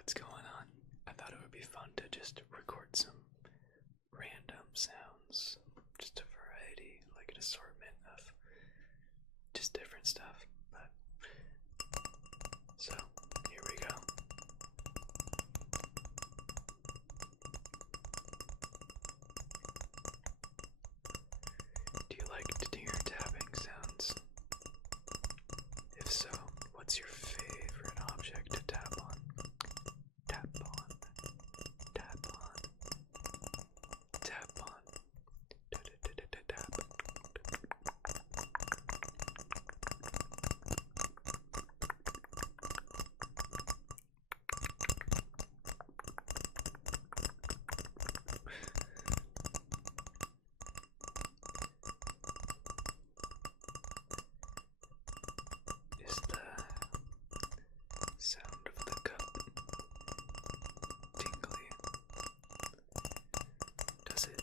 what's going on. I thought it would be fun to just record some random sounds, just a variety, like an assortment of just different stuff. But so here we go. Do you like to hear tapping sounds? If so, what's your favorite object to tap on? Tap on, tap on, tap on, tap. Is the sound of the cup tingly? Does it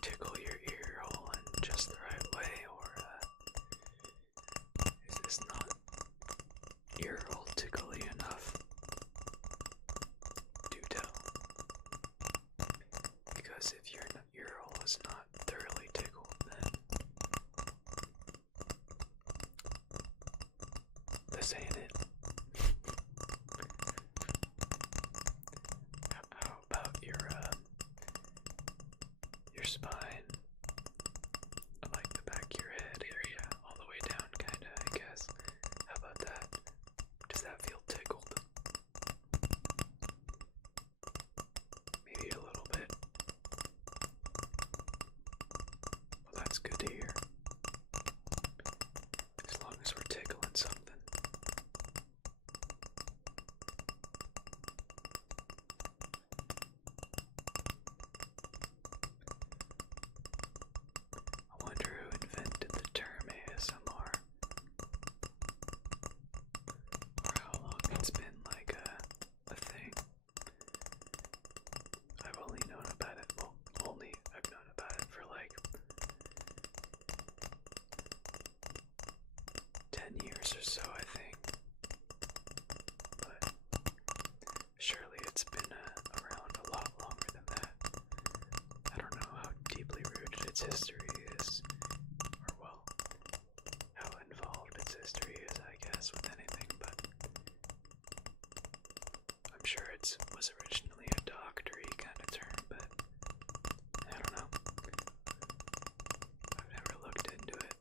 tickle your ear hole in just the right way, or is this not ear hole tickly enough? Do tell. Because if your ear hole is not thoroughly tickled, then this ain't it. How about your spine? Like the back of your head area, all the way down, kinda, I guess. How about that? Does that feel tickled? Maybe a little bit. Well, that's good to hear. As long as we're tickling something. I wonder who invented the term ASMR, or how long it's been like a thing. I've only known about it, I've known about it for like 10 years or so, I think. But surely it's been around a lot longer than that. I don't know how deeply rooted its history is, or well, how involved its history is, I guess, with anything, but I'm sure it was originally a doctory kind of term, but I don't know. I've never looked into it.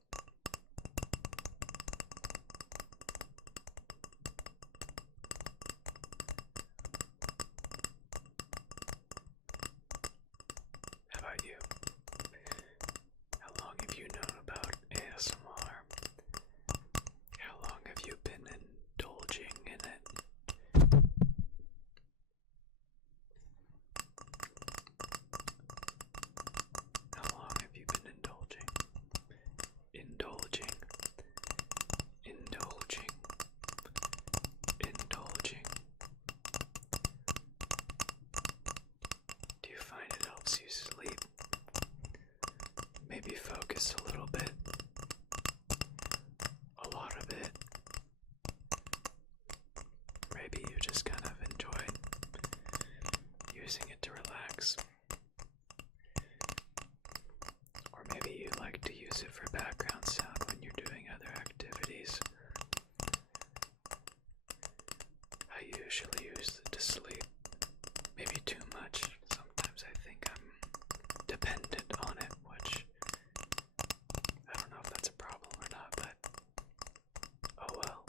How about you? How long have you known about ASMR? How long have you been indulging in it? How long have you been indulging? Indulging. Indulging. Indulging. Do you find it helps you sleep? Maybe focus a little bit. A lot of it. Maybe you just kind of enjoy using it to relax. Or maybe you like to use it for background sound when you're doing other activities. I usually use it to sleep. Maybe too much. Sometimes I think I'm dependent on it, which I don't know if that's a problem or not, but oh well.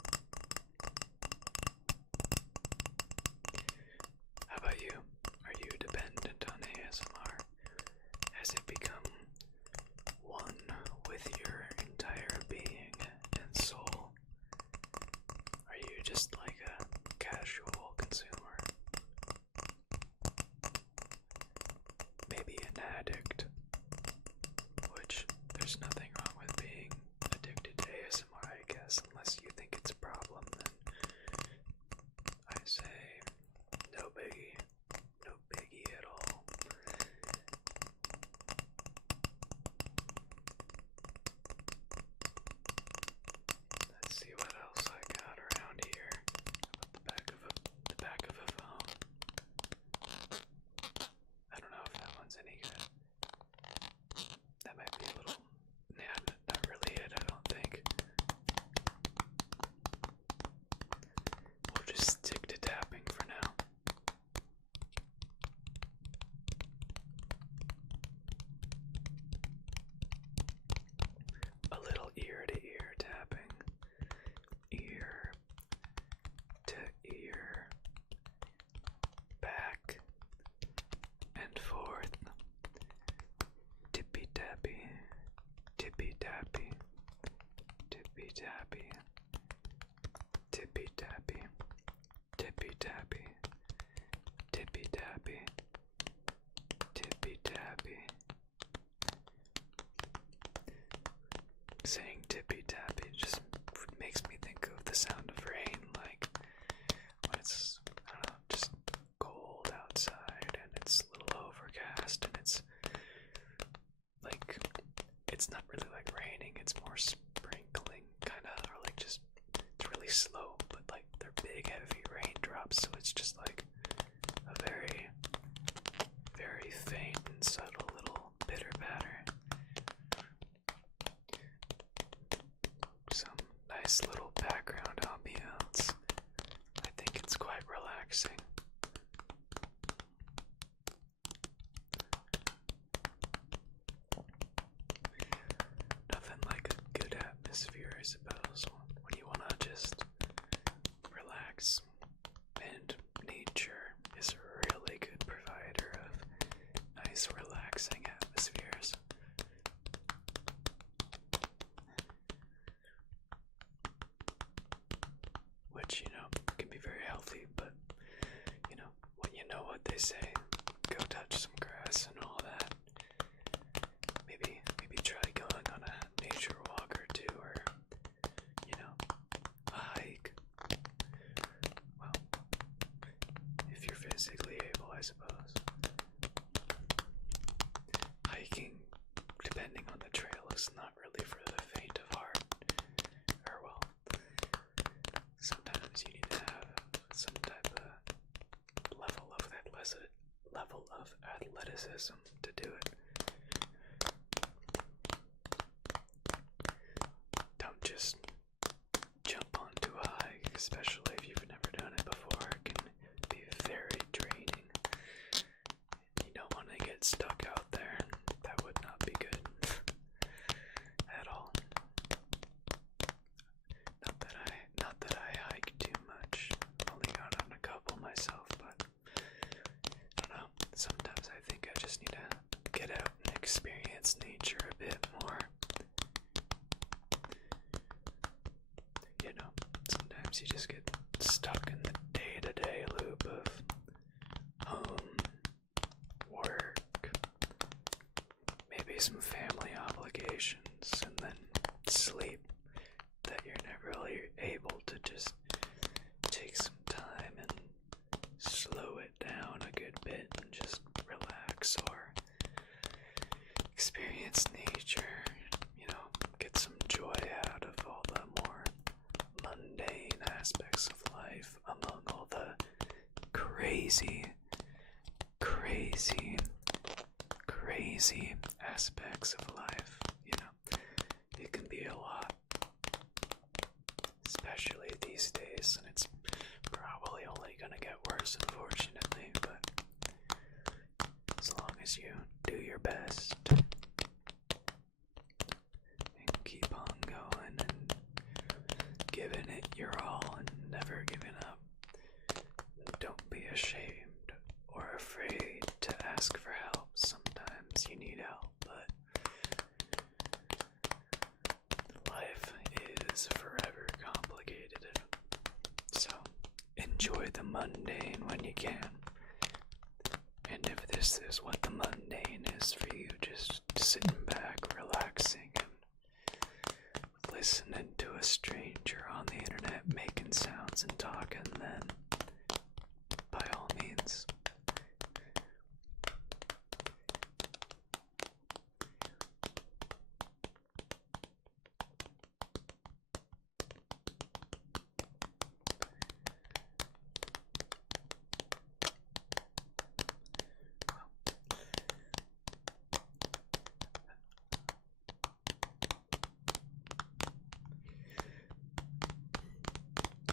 How about you? Are you dependent on ASMR? Has it become one with your entire being and soul? Are you just like a casual consumer? Maybe an addict, which there's nothing wrong with being addicted to ASMR, I guess, unless you think it's a problem, then I say no biggie, no biggie at all. Let's see what else I got around here. The back of a tappy, tippy tappy, tippy tappy, tippy tappy, tippy tappy. Saying tippy tappy just makes me think of the sound of rain, like when it's, I don't know, just cold outside and it's a little overcast and it's like, it's not really like raining, it's more sprinkling, kinda, or like just, it's really slow, but like they're big heavy raindrops, so it's just like a very, very faint and subtle little pitter patter. Some nice little background ambiance. I think it's quite relaxing. Nothing like a good atmosphere, I suppose, when you want to just relax. And nature is a really good provider of nice, relaxing atmospheres. Which, can be very healthy, but, when you know what they say, go touch some grass and all that. Maybe try going on a nature walk or two, or, a hike. Well, if you're physically able, I suppose. Hiking, depending on the trail, is not really for the faint of heart. Or, well, sometimes you need to have some type of level of athleticism to do it. Don't just jump onto a hike, especially if you've never done it before. It can be very draining. You don't want to get stuck out there. That would not be good at all. Not that I hike too much. Only gone on a couple myself, but I don't know. Sometimes I think I just need to get out and experience nature a bit more. Sometimes you just get stuck in the day-to-day loop of home, work, maybe some family obligations, and then sleep, that you're never really able to just take some time and slow it down a good bit and just relax or experience nature, get some joy out of all the more mundane aspects of life among all the crazy aspects of life. It can be a lot, especially these days, and it's probably only gonna get worse, unfortunately, but as long as you do your best and keep on going and giving it your all and never giving up, don't be ashamed or afraid to ask for help. Sometimes you need help, but life is forever complicated. So enjoy the mundane when you can. And if this is what the mundane is for you, just sitting back, relaxing, and listening to a stranger on the internet making sounds and talking, then by all means.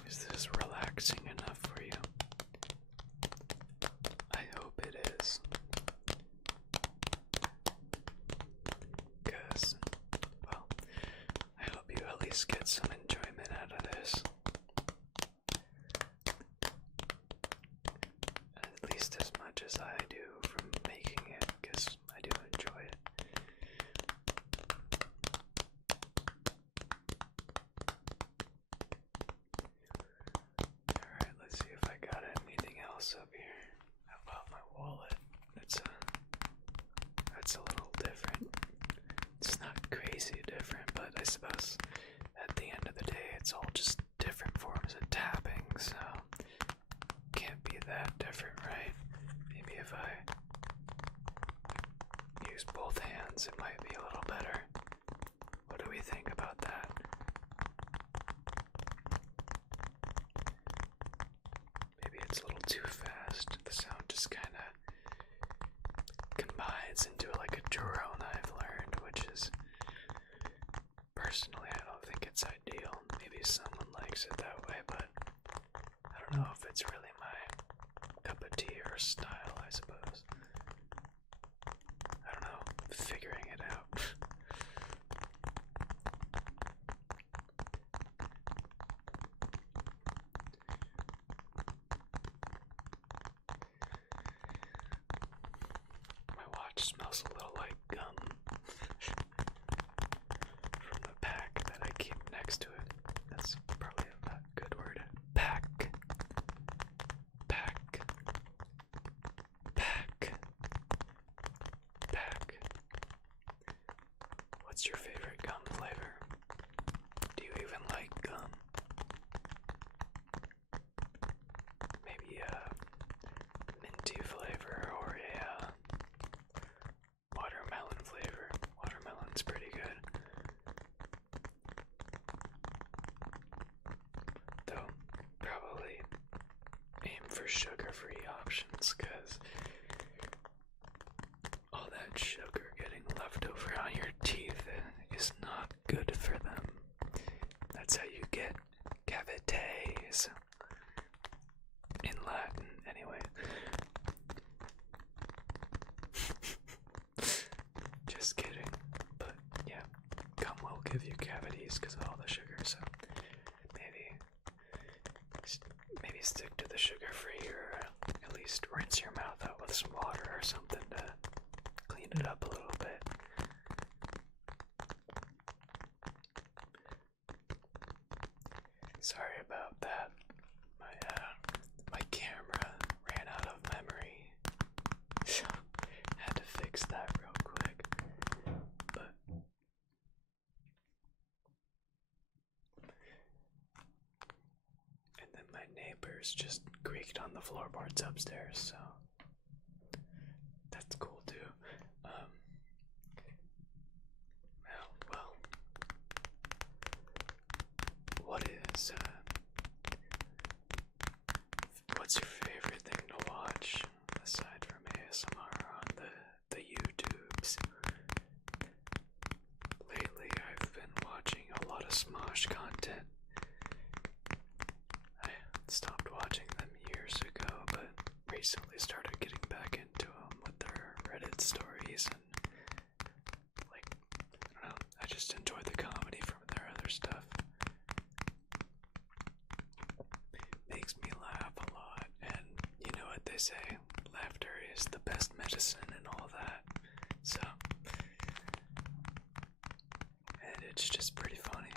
Is this relaxing enough for you? I hope it is. Because, well, I hope you at least get some enjoyment out of this. At least as much as I do from making it, because I do enjoy it. I suppose at the end of the day, it's all just different forms of tapping, so can't be that different, right? Maybe if I use both hands, it might be a little better. What do we think about that? Maybe it's a little too fast. The sound just kind of combines into like a drone I've learned, which is, personally, I don't think it's ideal. Maybe someone likes it that way, but I don't know if it's really my cup of tea or style, I suppose. I don't know, figuring it out. My watch smells a little like gum from the pack that I keep next to it. That's probably a good word. Pack. Pack. Pack. Pack. What's your favorite gum flavor? Do you even like gum? Maybe a minty flavor or a watermelon flavor. Watermelon's pretty good. Though, probably aim for sugar-free options, because all that sugar getting left over on your teeth is not good for them. That's how you get cavities. In Latin, anyway. Just kidding. But yeah, gum will give you cavities because of all the sugar, so maybe stick to the sugar-free, or at least rinse your mouth out with some water or something to clean it up a little bit. Sorry about that. My camera ran out of memory, so had to fix that real quick. But and then my neighbors just creaked on the floorboards upstairs, so that's cool too. Well, what's your favorite thing to watch aside from ASMR on the YouTubes? Lately, I've been watching a lot of Smosh content. I stopped watching them years ago, but recently started getting back into them with their Reddit stories, and like, I don't know, I just enjoy the comedy from their other stuff. Makes me laugh a lot, and you know what they say, laughter is the best medicine and all that, so, and it's just pretty funny.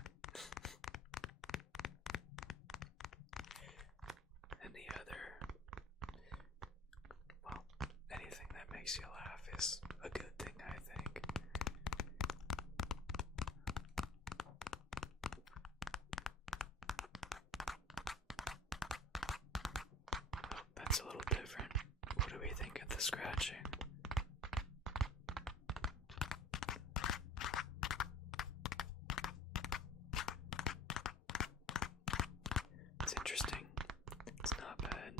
Anything that makes you laugh is a good thing, I think. Oh, that's a little different. What do we think of the scratching? It's interesting. It's not bad.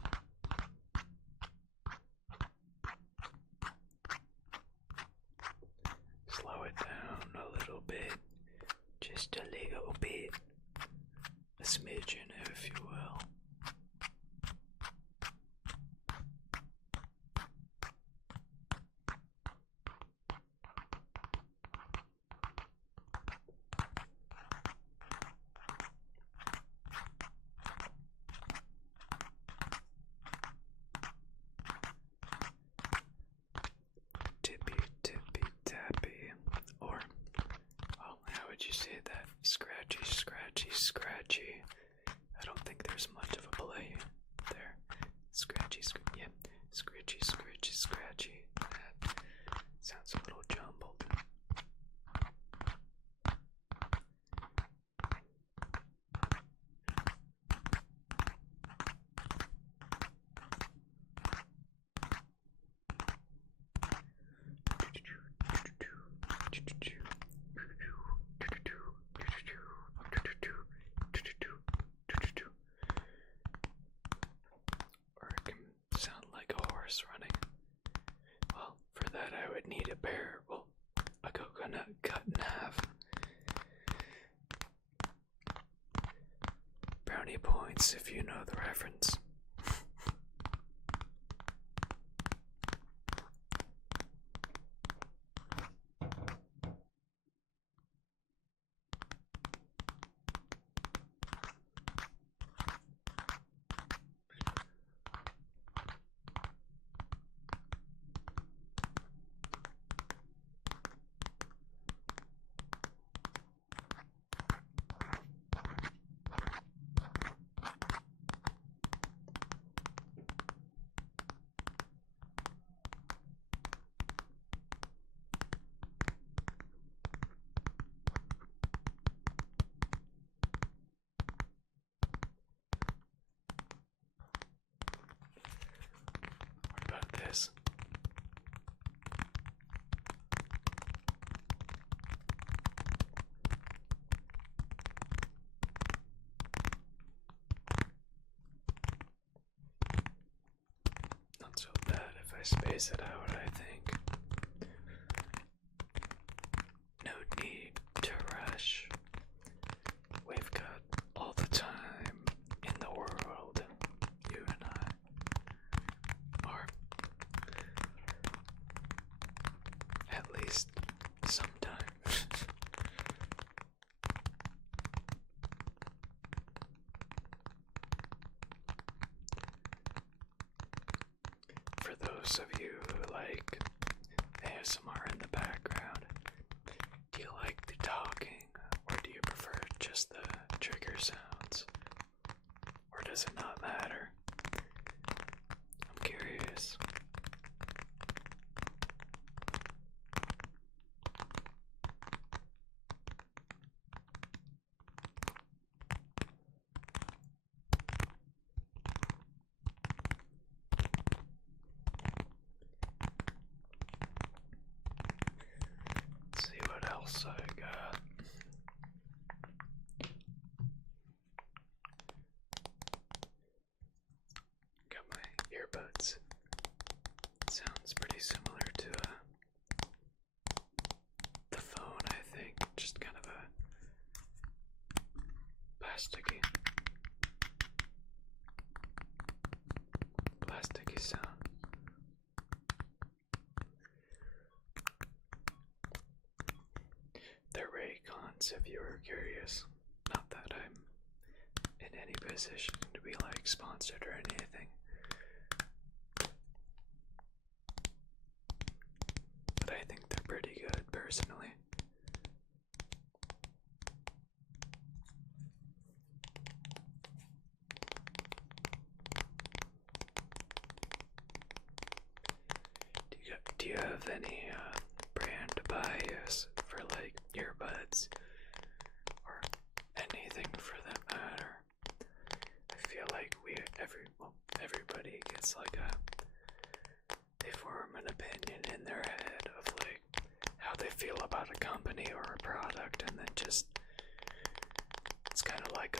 Slow it down a little bit. Just a little bit. A smidgen, if you will. Tippy, tippy, tappy. Or, well, how would you say that? Scratchy, points if you know the reference. What about this? Not so bad if I space it out, I think. No need to rush. We've got all the time in the world, you and I. Or at least sometime. For those of you who like ASMR in the background, do you like the talking, or do you prefer just the trigger sounds? Or does it not matter? I'm curious. Let's see what else I got. Got my earbuds. Sounds pretty similar to the phone, I think. Just kind of a plasticky sound. They're Raycons, if you were curious. Not that I'm in any position to be like sponsored or anything. But I think they're pretty good, personally. Do you have any brand bias for like earbuds or anything for that matter? I feel like everybody gets like they form an opinion in their head of like how they feel about a company or a product, and then just it's kind of like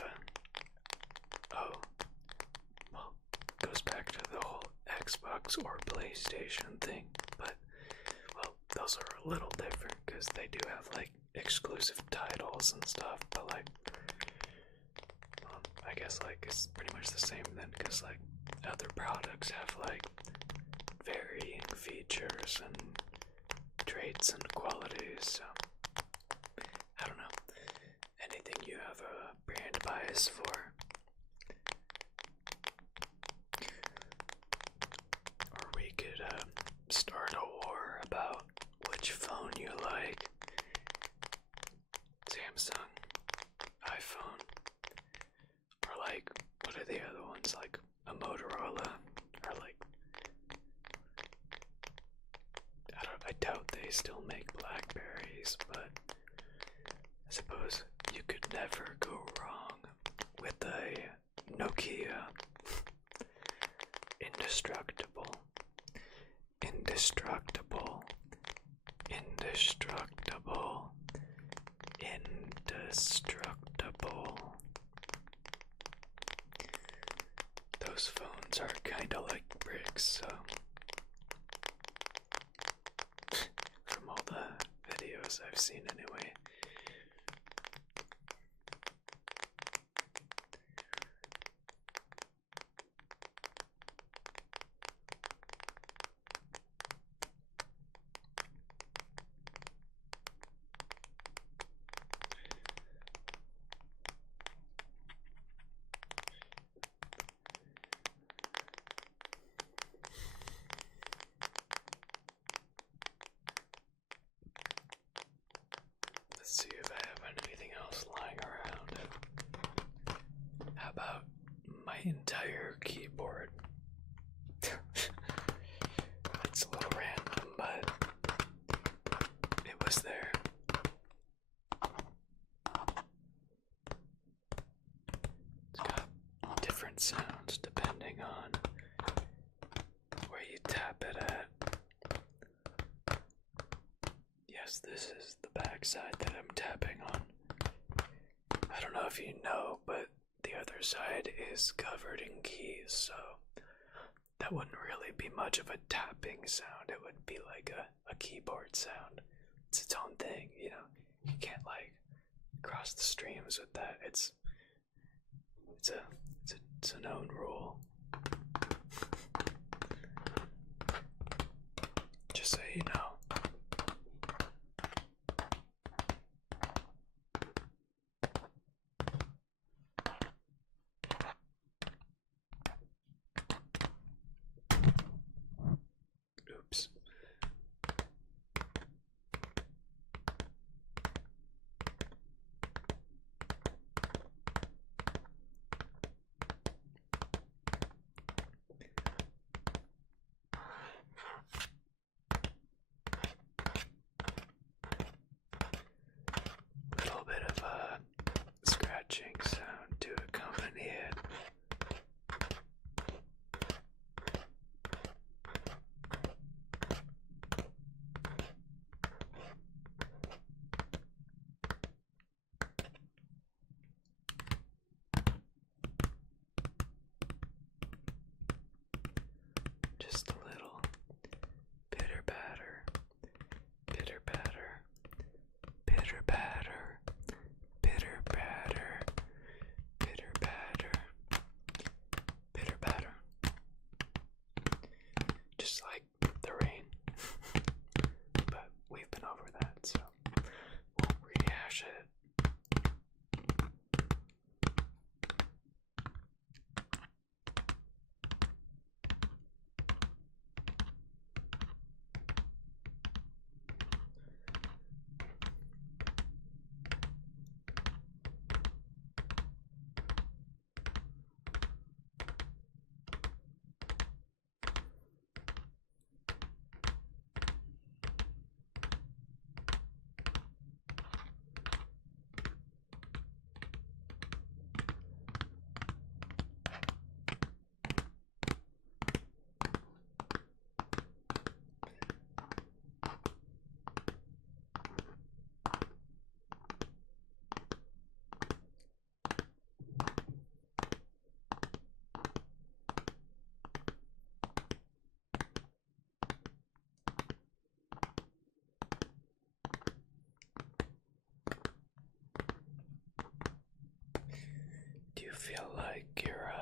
goes back to the whole Xbox or PlayStation thing, but well, those are a little different because they do have like exclusive titles and stuff, but like I guess like it's pretty much the same then, because like other products have like varying features and traits and qualities, so I don't know. Anything you have a brand bias for? Or we could start a war about which phone you like. Samsung, iPhone, or like, what are the other ones, like a Motorola, or like, I doubt they still make Blackberries, but I suppose you could never go wrong with a Nokia. Indestructible, indestructible, indestructible, indestructible. Those phones are kinda like bricks, so from all the videos I've seen anyway. different sounds depending on where you tap it at. Yes, this is the back side that I'm tapping on. I don't know if you know, but the other side is covered in keys, so that wouldn't really be much of a tapping sound. It would be like a keyboard sound. It's its own thing, you know. You can't like cross the streams with that. It's a known rule. Just so you know. Oops. Little bit of a scratching sound to accompany it. Just a little pitter patter, pitter patter, pitter patter, pitter patter, pitter patter, pitter patter. Just like the rain. But we've been over that, so we'll rehash it. Do you feel like your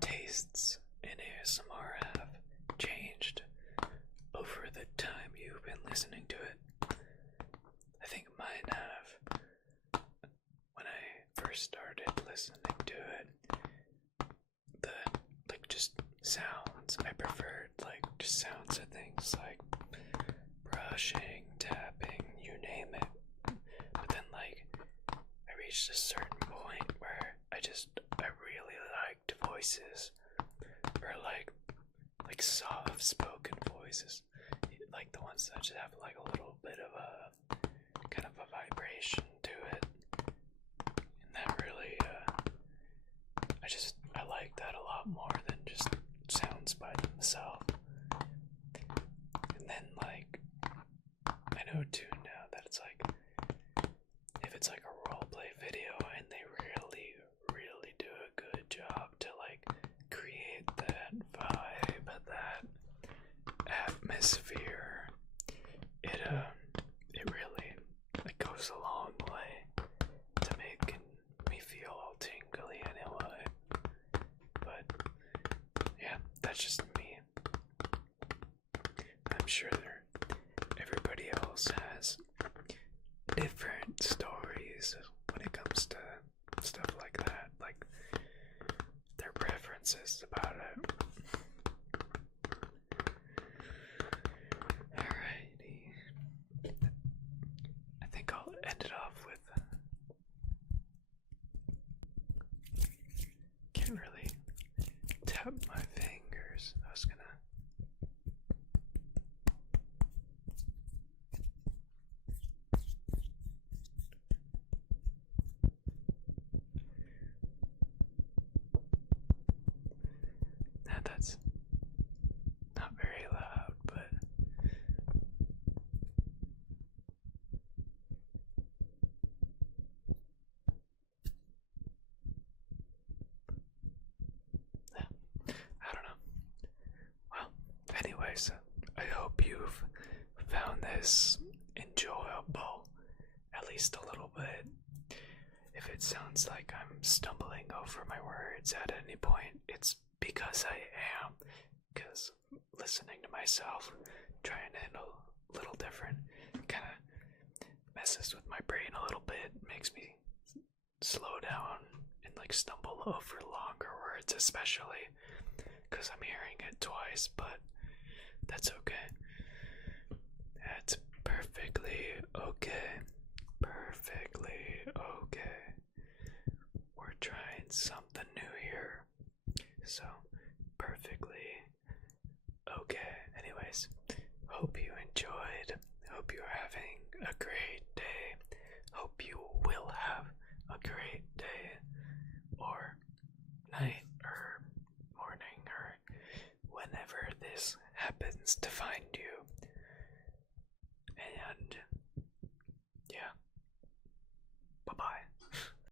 tastes in ASMR have changed over the time you've been listening to it? I think mine have. When I first started listening to it, the just sounds, I preferred just sounds of things like brushing, tapping, you name it. But then I reached a certain point where I really liked voices, or like soft spoken voices, like the ones that just have a little bit of a kind of a vibration to it, and that really I like that a lot more than just sounds by themselves. And then I know too now that it's if it's a roleplay video and they really do a good job to create that vibe, that atmosphere, it really goes a long way to making me feel all tingly anyway. But yeah, that's just me. I'm sure everybody else has different stories when it comes to stuff like that, their preferences about it. Alrighty. I think I'll end it off with can't really tap my fingers. I was gonna I hope you've found this enjoyable, at least a little bit. If it sounds like I'm stumbling over my words at any point, it's because I am. Because listening to myself, trying it a little different, kind of messes with my brain a little bit, makes me slow down and like stumble over longer words, especially because I'm hearing it twice, but that's okay. That's perfectly okay. Perfectly okay. We're trying something new here. So, perfectly okay. Anyways, hope you enjoyed. Hope you're having a great day. Hope you will have a great day, or night, or morning, or whenever this happens to find you.